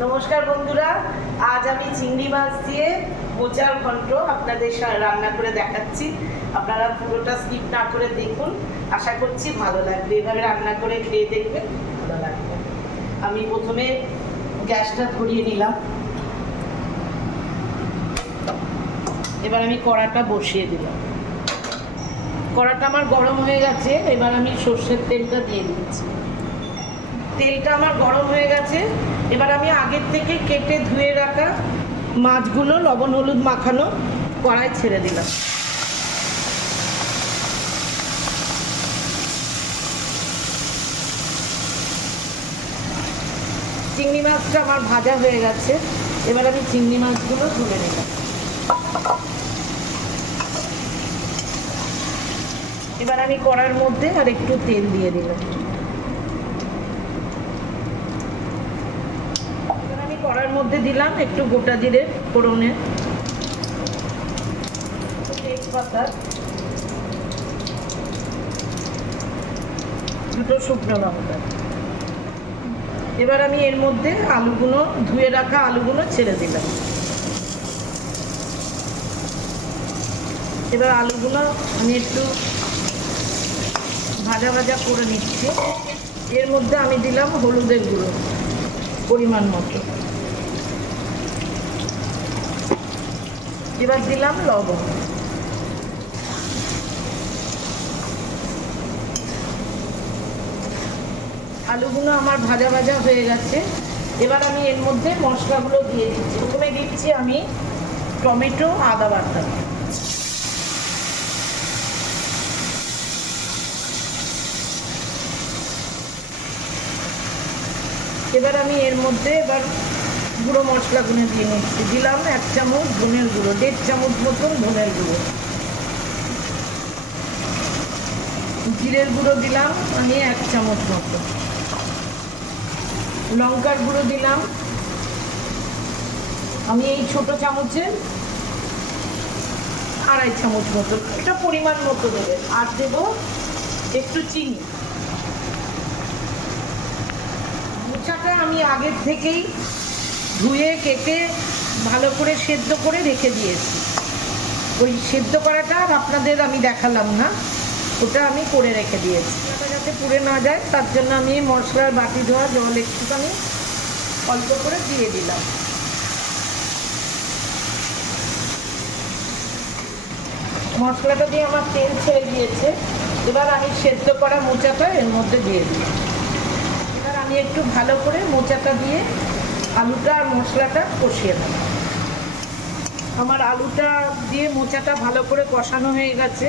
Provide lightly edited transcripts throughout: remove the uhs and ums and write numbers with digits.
নমস্কার বন্ধুরা, আজ আমি চিংড়ি মাছ দিয়ে মোচার ঘন্ট আপনাদের রান্না করে দেখাচ্ছি। আপনারা পুরোটা স্কিপ না করে দেখুন, আশা করছি ভালো লাগবে। এভাবে রান্না করে খেয়ে দেখবেন, ভালো লাগবে। আমি প্রথমে গ্যাসটা ধরিয়ে নিলাম, এবার আমি কড়াটা বসিয়ে দিলাম। কড়াটা আমার গরম হয়ে গেছে, এবার আমি সর্ষের তেলটা দিয়ে দিচ্ছি। তেলটা আমার গরম হয়ে গেছে, এবার আমি আগের থেকে কেটে ধুয়ে রাখা মাছগুলো লবণ হলুদ মাখানো কড়াই ছেড়ে দিলাম। চিংড়ি মাছটা আমার ভাজা হয়ে গেছে, এবার আমি চিংড়ি মাছগুলো তুলে নিলাম। এবার আমি কড়ার মধ্যে আর একটু তেল দিয়ে দিলাম। কড়ার মধ্যে দিলাম একটু গোটা জিরে ফোড়নে, তেজপাতা, দুটো শুকনো লঙ্কা। এবার আমি এর মধ্যে আলুগুলো, ধুয়ে রাখা আলুগুলো ছেড়ে দিলাম। এবার আলুগুলো আমি একটু ভাজা ভাজা করে নিচ্ছি। এর মধ্যে আমি দিলাম হলুদের গুঁড়ো পরিমাণ মতো, এবার দিলাম লবণ। আলুগুলো আমার ভাজা ভাজা হয়ে গেছে, এবার আমি এর মধ্যে মশলাগুলো দিয়ে দিচ্ছি। প্রথমে দিচ্ছি আমি টমেটো আদা বাটা, এবার আমি এর মধ্যে গুঁড়ো মশলাগুলো দিয়ে নিচ্ছি। দিলাম 1 চামচ ধনের গুঁড়ো, 1.5 চামচ মতন ধনের গুঁড়ো, জিরের গুঁড়ো দিলাম আমি 1 চামচ মতো, লঙ্কার গুঁড়ো দিলাম আমি এই ছোট চামচে 2.5 চামচ মতো, এটা পরিমাণ মতো দেবে। আর দেবো একটু চিনি। মোচাটা আমি আগের থেকেই ধুয়ে কেটে ভালো করে সেদ্ধ করে রেখে দিয়েছি। ওই সেদ্ধ করাটা আপনাদের আমি দেখালাম না, ওটা আমি করে রেখে দিয়েছি। ওটা যাতে পুড়ে না যায় তার জন্য আমি মশলার বাটি ধোয়া জল একটুখানি অল্প করে দিয়ে দিলাম। মশলাটা দিয়ে আমার তেল ছেড়ে দিয়েছে, এবার আমি সেদ্ধ করা মোচাটা এর মধ্যে দিয়ে দিই। এবার আমি একটু ভালো করে মোচাটা দিয়ে আলুটা আর মশলাটা কষিয়ে নেব। আমার আলুটা দিয়ে মোচাটা ভালো করে কষানো হয়ে গেছে,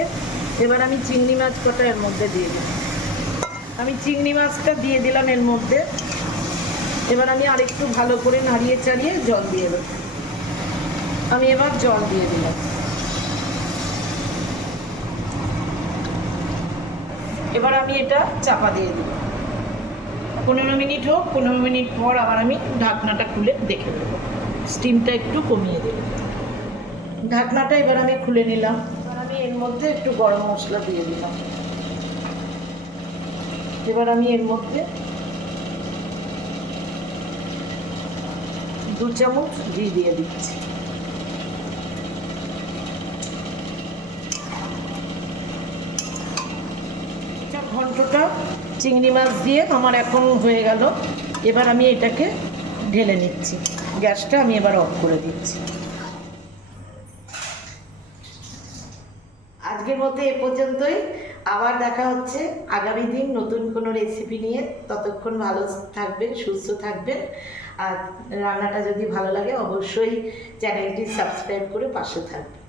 এবার আমি চিংড়ি মাছ কটা এর মধ্যে দিয়ে দিই। আমি চিংড়ি মাছটা দিয়ে দিলাম এর মধ্যে, এবার আমি আরেকটু ভালো করে নাড়িয়ে চাড়িয়ে জল দিয়ে দেব। আমি এবার জল দিয়ে দিলাম। এবার আমি এটা চাপা দিয়ে দিই। 15 মিনিট হোক, 15 মিনিট পর আবার আমি ঢাকনাটা খুলে দেখে দেবো। স্টিমটা একটু কমিয়ে দেবো। ঢাকনাটা এবার আমি খুলে নিলাম। এবার আমি এর মধ্যে একটু গরম মশলা দিয়ে দিলাম। এবার আমি এর মধ্যে 2 চামচ ঘি দিয়ে দিচ্ছি। ঘন্টটা চিংড়ি মাছ দিয়ে আমার এখন হয়ে গেল। এবার আমি এটাকে ঢেলে নিচ্ছি। গ্যাসটা আমি এবার অফ করে দিচ্ছি। আজকের মতো এ পর্যন্তই, আবার দেখা হচ্ছে আগামী দিন নতুন কোনো রেসিপি নিয়ে। ততক্ষণ ভালো থাকবেন, সুস্থ থাকবেন। আর রান্নাটা যদি ভালো লাগে অবশ্যই চ্যানেলটি সাবস্ক্রাইব করে পাশে থাকবেন।